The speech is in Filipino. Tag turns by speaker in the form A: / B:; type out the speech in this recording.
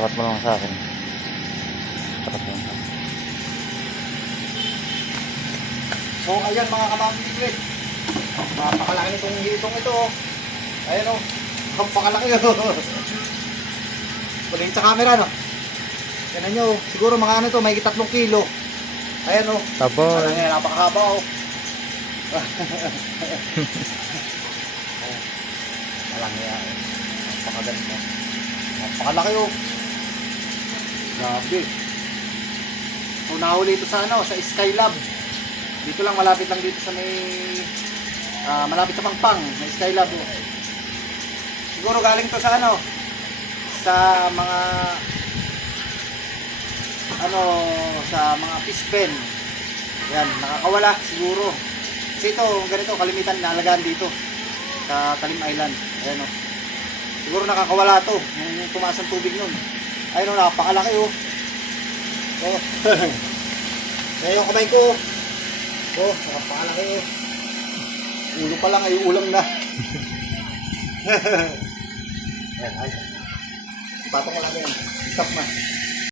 A: Sukat mo lang sa akin. Sukat mo lang.
B: So, ayan mga kamamigwit. Napakalaki nitong hitong ito. oh. Ayan o. Napakalaki o. Paling sa camera no. Yan nyo. Siguro mga ano to, may 3 kilo. Ayan o.
A: Tapos,
B: Ayan nga, napakahaba o. Alang yan. Napakaganda. Napakalaki o. Grabe. So, nahuli ito sa ano, sa Skylab. Dito lang, malapit lang dito sa may... ah, malapit sa Pangpang, may Skylab. o. Siguro galing to sa ano, sa mga ano sa mga fish pen. Yan, nakakawala siguro. Kasi ito, ganito, kalimitan na alagaan dito sa Talim Island. Ayan o. Siguro nakakawala to, yung tumaas ang tubig nun. Ayun o, napakalaki o. Oh. Ayan yung kamay ko. Oh, napakalaki o. Ulo pa lang ay ulam na. Ayan, ay. Ipatong ko lang yan. Stop na.